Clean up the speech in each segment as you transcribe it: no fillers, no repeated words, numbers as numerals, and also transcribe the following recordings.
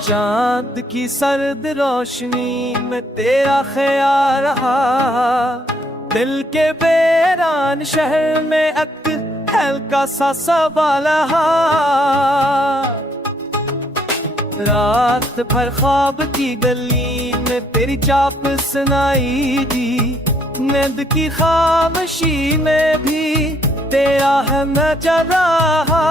चांद की सर्द रोशनी में तेरा ख्याल रहा, दिल के बेरान शहर में एक हल्का सा सवाल रहा। रात भर ख्वाब की गली में तेरी चाप सुनाई दी, नींद की खामोशी में भी तेरा है नजर रहा।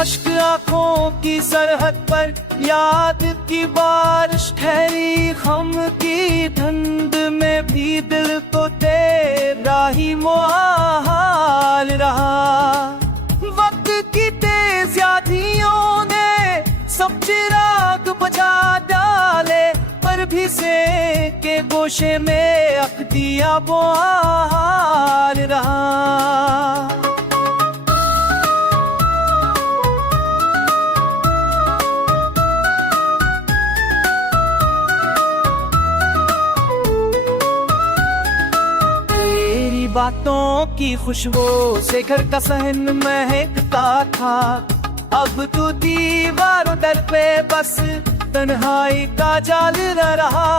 अश्क आँखों की सरहद पर याद की बारिश ठहरी, गम की धुंध में भी दिल को तेरा ही मुहाल रहा। वक्त की तेज यादियों ने सब चिराग बुझा डाले, पर भी से के गोशे में अक दिया बुहाल रहा। बातों की खुशबू से घर का सहन महकता था, अब तू दीवारों दर पे बस तन्हाई का जाल रहा।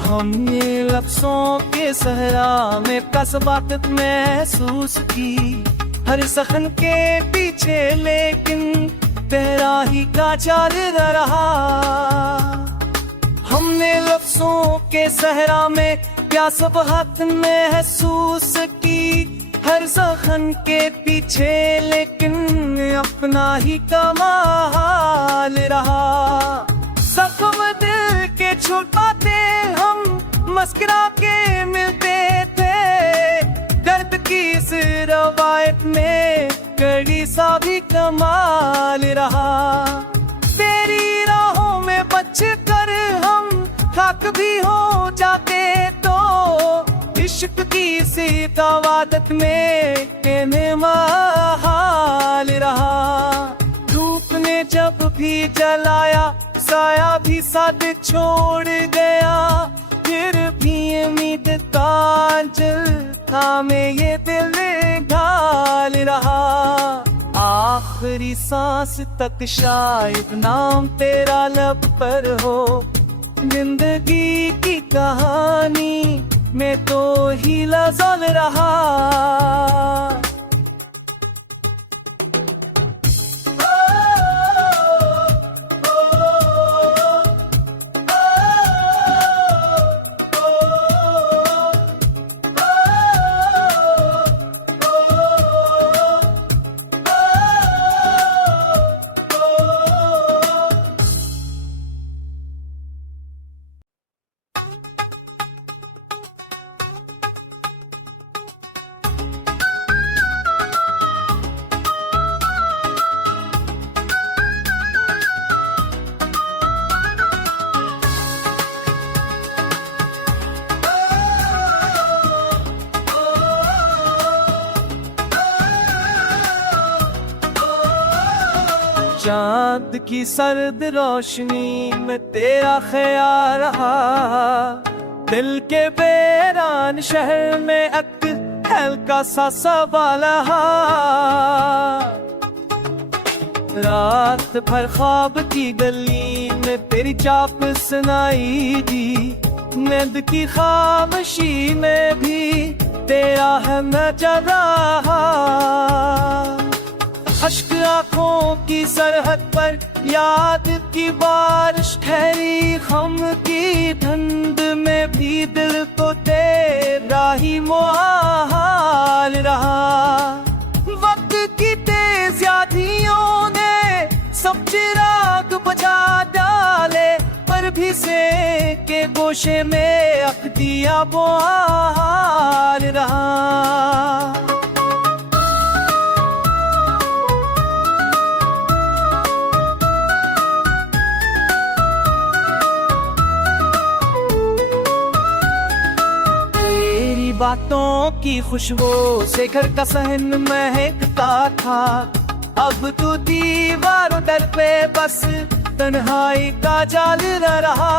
हमने लफ्ज़ों के सहरा में कसबात महसूस की, हर सखन के पीछे लेकिन तेरा ही का जाल रहा। हमने लफ्ज़ों के सहरा में प्यास बहुत महसूस की, हर जख्म के पीछे लेकिन अपना ही कमाल रहा। जख्म दिल के छुपाते हम मुस्कुरा के मिलते थे, दर्द की इस रवायत में कड़ी सा भी कमाल रहा। तेरी राहों में बच कर हम खाक भी हो जाते तो, इश्क की सी तवादत में कहने महाल रहा। धूप ने जब भी जलाया साया भी साथ छोड़ गया, फिर भी उम्मीद तांजल था में ये दिल घाल रहा। आखिरी सांस तक शायद नाम तेरा लब पर हो, जिंदगी की कहानी में तो ही लज़ल रहा। चांद की सर्द रोशनी में तेरा ख्याल रहा, दिल के बेरान शहर में एक हल्का सा सवाल रहा। रात भर ख्वाब की गली में तेरी चाप सुनाई दी, नींद की खामोशी में भी तेरा है नजर रहा। अश्क आँखों की सरहद पर याद की बारिश ठहरी, गम की धुंध में भी दिल को तेरा ही मुहाल रहा। वक्त की तेज यादियों ने सब चिराग बुझा डाले, पर भी से के गोशे में अक दिया बुहाल रहा। बातों की खुशबू से घर का सहन महकता था। अब तू दीवारों दर पे बस तन्हाई का जाल रहा।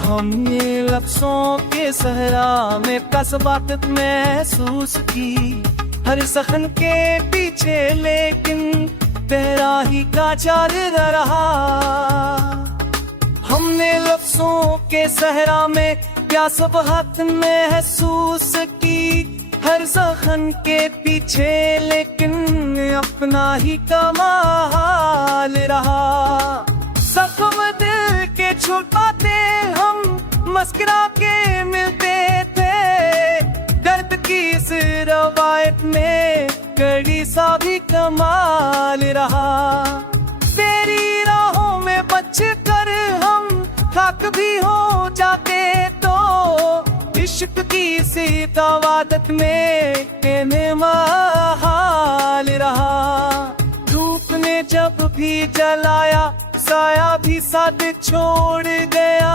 हमने लफ्ज़ों के सहरा में कसबात महसूस की, हर सखन के पीछे लेकिन तेरा ही का जाल रहा। हमने लफ्ज़ों के सहरा में प्यास बहुत महसूस की, हर सखन के पीछे लेकिन अपना ही कमाल रहा। जख्म दिल के छुपाते हम मुस्कुरा के मिलते थे, दर्द की इस रवायत में कड़ी सा भी कमाल रहा। तेरी राहों में बच कर हम खाक भी हो जाते तो इश्क की सी तवादत में कहने महाल रहा। धूप ने जब भी जलाया साया भी साथ छोड़ गया,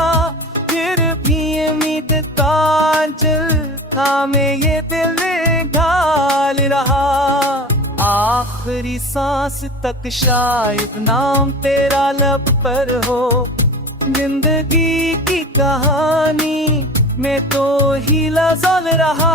फिर भी उम्मीद तांजल में ये दिल ढाल रहा। आखिरी सांस तक शायद नाम तेरा लब पर हो, जिंदगी की कहानी में तो ही लज़ल रहा।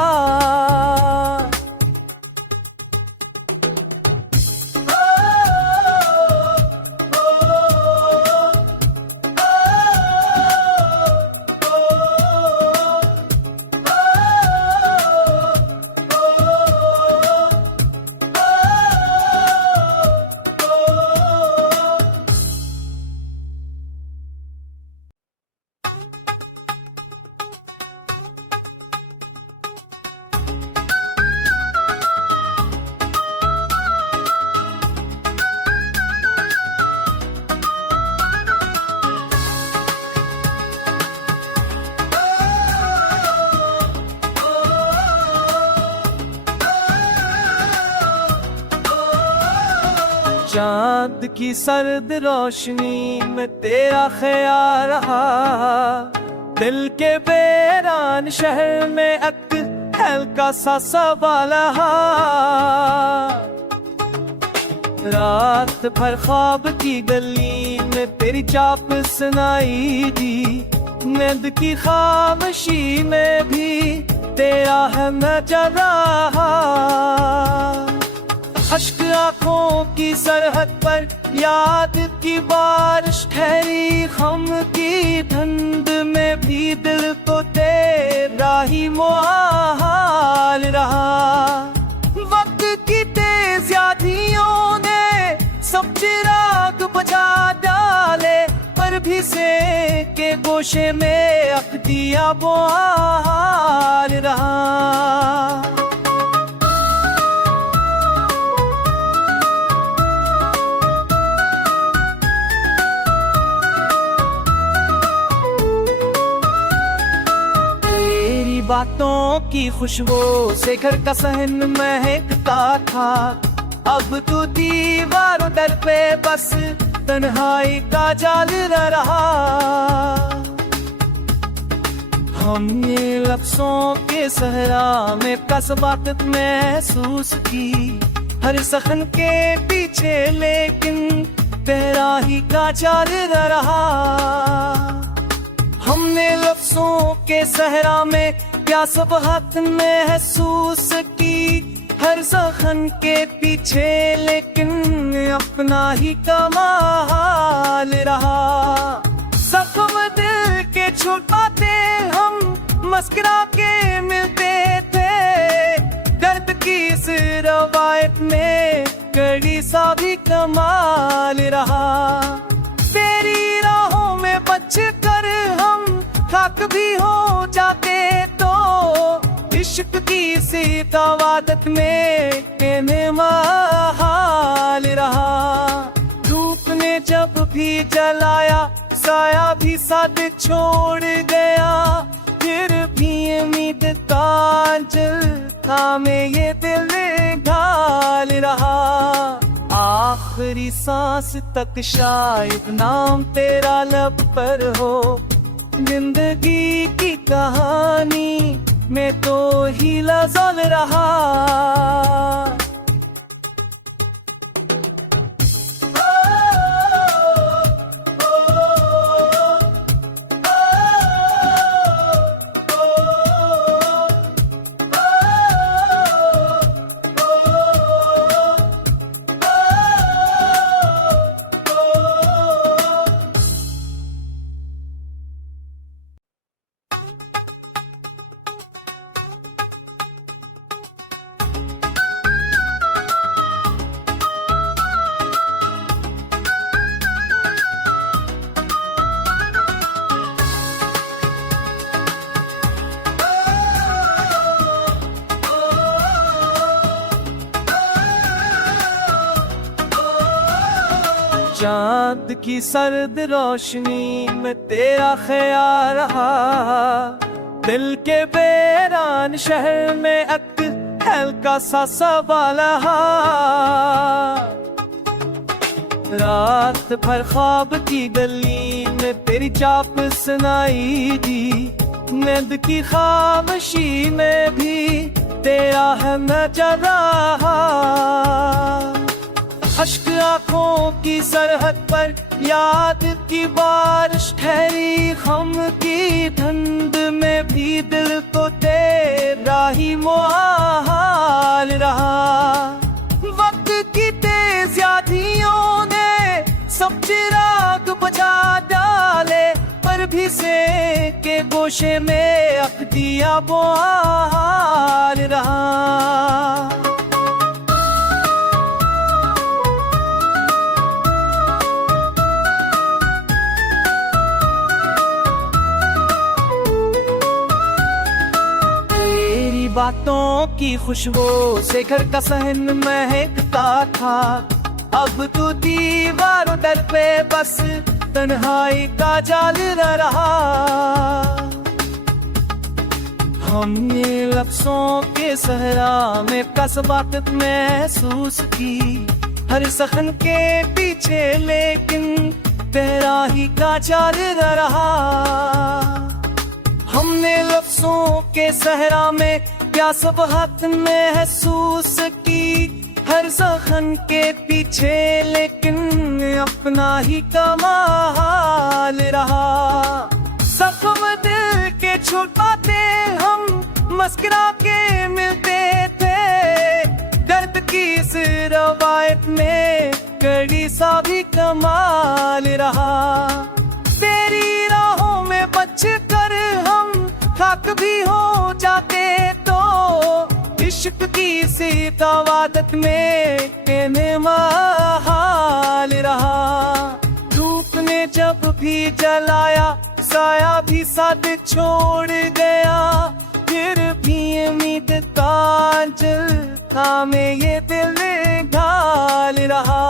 चांद की सर्द रोशनी में तेरा ख्याल रहा, दिल के बेरान शहर में एक हल्का सा सवाल रहा। रात भर ख्वाब की गली में तेरी चाप सुनाई दी, नींद की खामोशी में भी तेरा है नजर रहा। अश्क आँखों की सरहद पर याद की बारिश ठहरी, हम की धुंध में भी दिल को तेरा ही मुहाल रहा। वक्त की तेज यादियों ने सब चिराग बुझा डाले, पर भी से के गोशे में अब दिया बुहाल रहा। बातों की खुशबू से घर का सहन महकता था। अब तू दीवारों दर पे बस तन्हाई का जाल रहा। हमने लफ्ज़ों के सहरा में कसबात महसूस की, हर सखन के पीछे लेकिन तेरा ही का जाल रहा। हमने लफ्ज़ों के सहरा में प्यास बहुत महसूस की, हर सखन के पीछे लेकिन अपना ही कमाल रहा। जख्म दिल के छुपाते हम मुस्कुरा के मिलते थे, दर्द की इस रवायत में कड़ी सा भी कमाल रहा। तेरी राहों में बच कर हम खाक भी हो जाते तो इश्क की सी तवादत में कहने महाल रहा। धूप ने जब भी जलाया साया भी साथ छोड़ गया, फिर भी उम्मीद तांजल में ये दिल ढाल रहा। आखिरी सांस तक शायद नाम तेरा लब पर हो, जिंदगी की कहानी में तो ही लजल रहा। चांद की सर्द रोशनी में तेरा ख्याल रहा। दिल के बेरान शहर में एक हल्का सा सवाल रहा। रात भर ख्वाब की गली में तेरी चाप सुनाई दी। नींद की खामोशी में भी तेरा है नजर रहा। अश्क आँखों की सरहद पर याद की बारिश ठहरी। गम की धुंध में भी दिल को तेरा ही मुहाल रहा। वक्त की तेज यादियों ने सब चिराग बुझा डाले, पर भी से के गोशे में अब दिया बुहाल रहा। बातों की खुशबू से घर का सहन महकता था। अब तू दीवारों दर पे बस तन्हाई का जाल रहा। हमने लफ्जों के सहरा में कसबात महसूस की। हर सखन के पीछे लेकिन तेरा ही का जाल रहा। हमने लफ्जों के सहरा में क्या सब हक महसूस की। हर जख्म के पीछे लेकिन अपना ही कमाल रहा। जख्म दिल के छुपाते हम मुस्कुरा के मिलते थे। दर्द की इस रवायत में कड़ी सा भी कमाल रहा। तेरी राहों में बच कर हम खाक भी हो जाते तो इश्क की सी तवादत में कहने महाल रहा। धूप ने जब भी जलाया साया भी साथ छोड़ गया। फिर भी उम्मीद तांजल थामे ये दिल घाल रहा।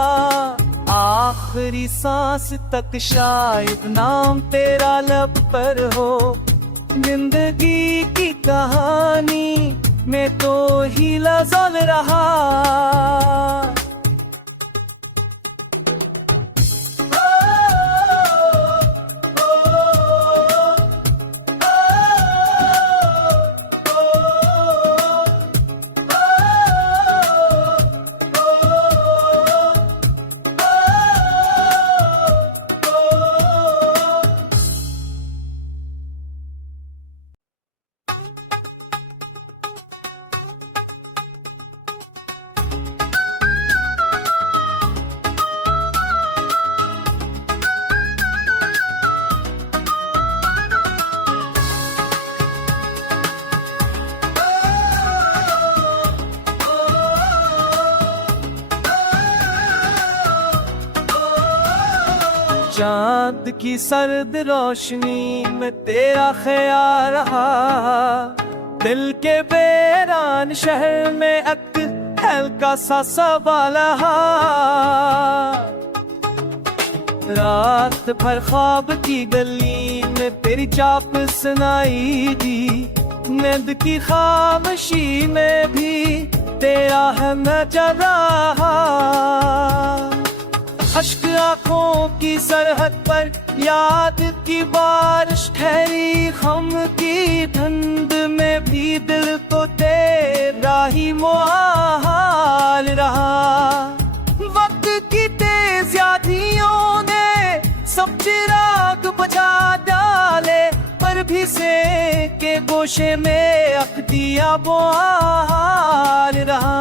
आखिरी सांस तक शायद नाम तेरा लब पर हो। जिंदगी की कहानी में तो ही लजल रहा। चांद की सर्द रोशनी में तेरा ख्याल रहा। दिल के बेरान शहर में एक हल्का सा सवाल रहा। रात भर ख्वाब की गली में तेरी चाप सुनाई दी। नींद की खामोशी में भी तेरा है नजर रहा। अश्क आंखों की सरहद पर याद की बारिश ठहरी, गम की धुंध में भी दिल तो तेरा ही मुहाल रहा। वक्त की तेज यादियों ने सब चिराग बुझा डाले, पर भी से के गोशे में अख्तिया बुहाल रहा।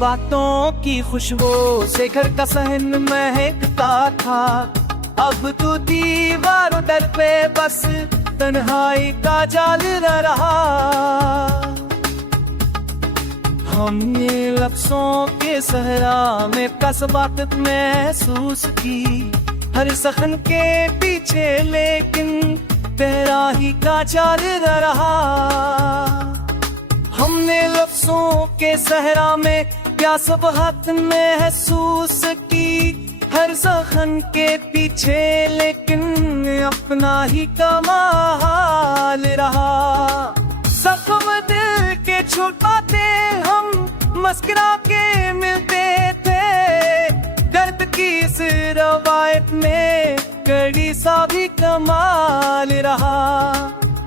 बातों की खुशबू से घर का सहन महकता था, अब तू दीवारों दर पे बस तन्हाई का जाल रहा। हमने लफ्जों के सहरा में कसबात महसूस की, हर सखन के पीछे लेकिन तेरा ही का जाल रहा। हमने लफ्जों के सहरा में प्यास बहुत महसूस की, हर जख्म के पीछे लेकिन अपना ही कमाल रहा। जख्म दिल के छुपाते हम मुस्कुरा के मिलते थे, दर्द की इस रवायत में कड़ी सा भी कमाल रहा।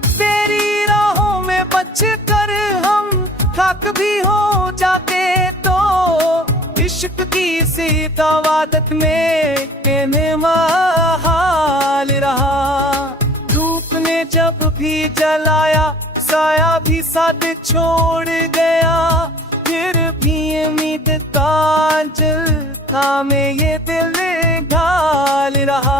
तेरी राहों में बच कर हम खाक भी हो जाते तो इश्क की सी तवादत में कहने महाल रहा। धूप ने जब भी जलाया साया भी साथ छोड़ गया, फिर भी उम्मीद तांजल में ये दिल ढाल रहा।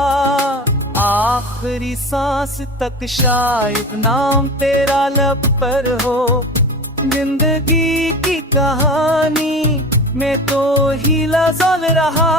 आखिरी सांस तक शायद नाम तेरा लब पर हो, जिंदगी की कहानी में तो ही लज़ल रहा।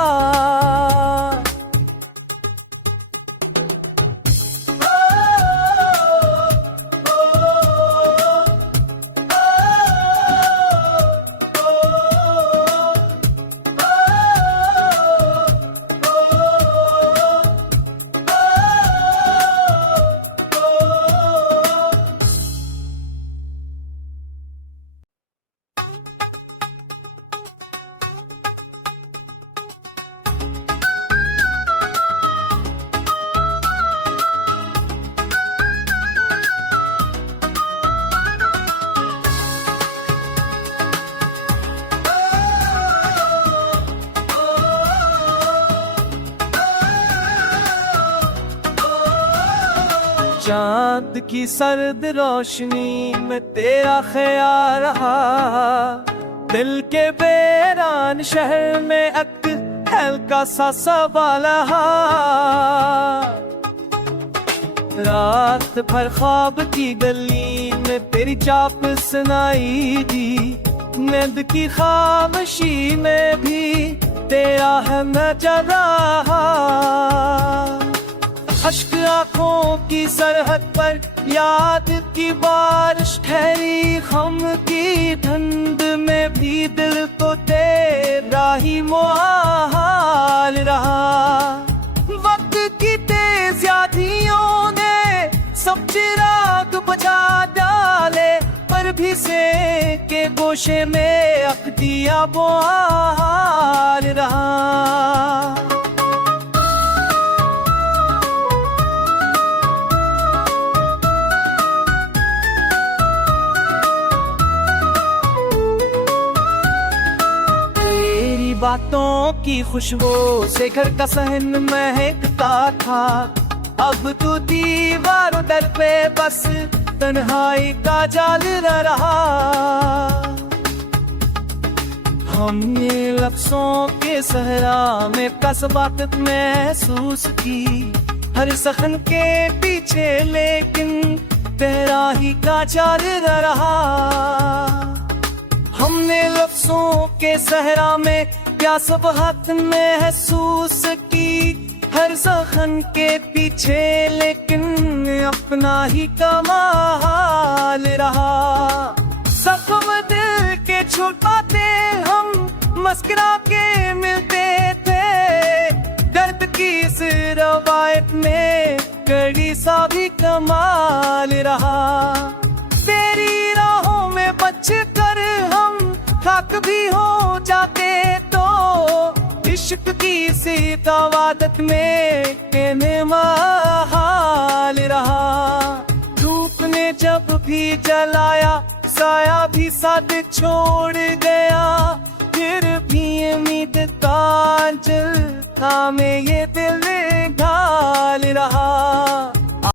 चांद की सर्द रोशनी में तेरा ख्याल रहा, दिल के बेरान शहर में एक हल्का सा सवाल रहा। रात भर ख्वाब की गली में तेरी चाप सुनाई दी, नींद की खामोशी में भी तेरा है नजर रहा। अश्क आंखों की सरहद पर याद की बारिश ठहरी, गम की धुंध में भी दिल तो तेरा ही मुहाल रहा। वक्त की तेज यादियों ने सब चिराग बुझा डाले, पर भी से के गोशे में अख्तिया बुहाल रहा। बातों की खुशबू से घर का सहन महकता था, अब तू दीवारों दर पे बस तन्हाई का जाल रहा। हमने लफ्जों के सहरा में कसबात महसूस की, हर सखन के पीछे लेकिन तेरा ही का जाल रहा। हमने लफ्जों के सहरा में प्यास बहुत महसूस की, हर जख्म के पीछे लेकिन अपना ही कमाल रहा। जख्म दिल के छुपाते हम मुस्कुरा के मिलते थे, दर्द की इस रवायत में कड़ी सा भी कमाल रहा। तेरी राहों में बच कर हम खाक भी हो जाते तो इश्क की इसी तवादत में कहने महाल रहा। धूप ने जब भी जलाया साया भी साथ छोड़ गया, फिर भी उम्मीद का जल था में ये दिल घाल रहा।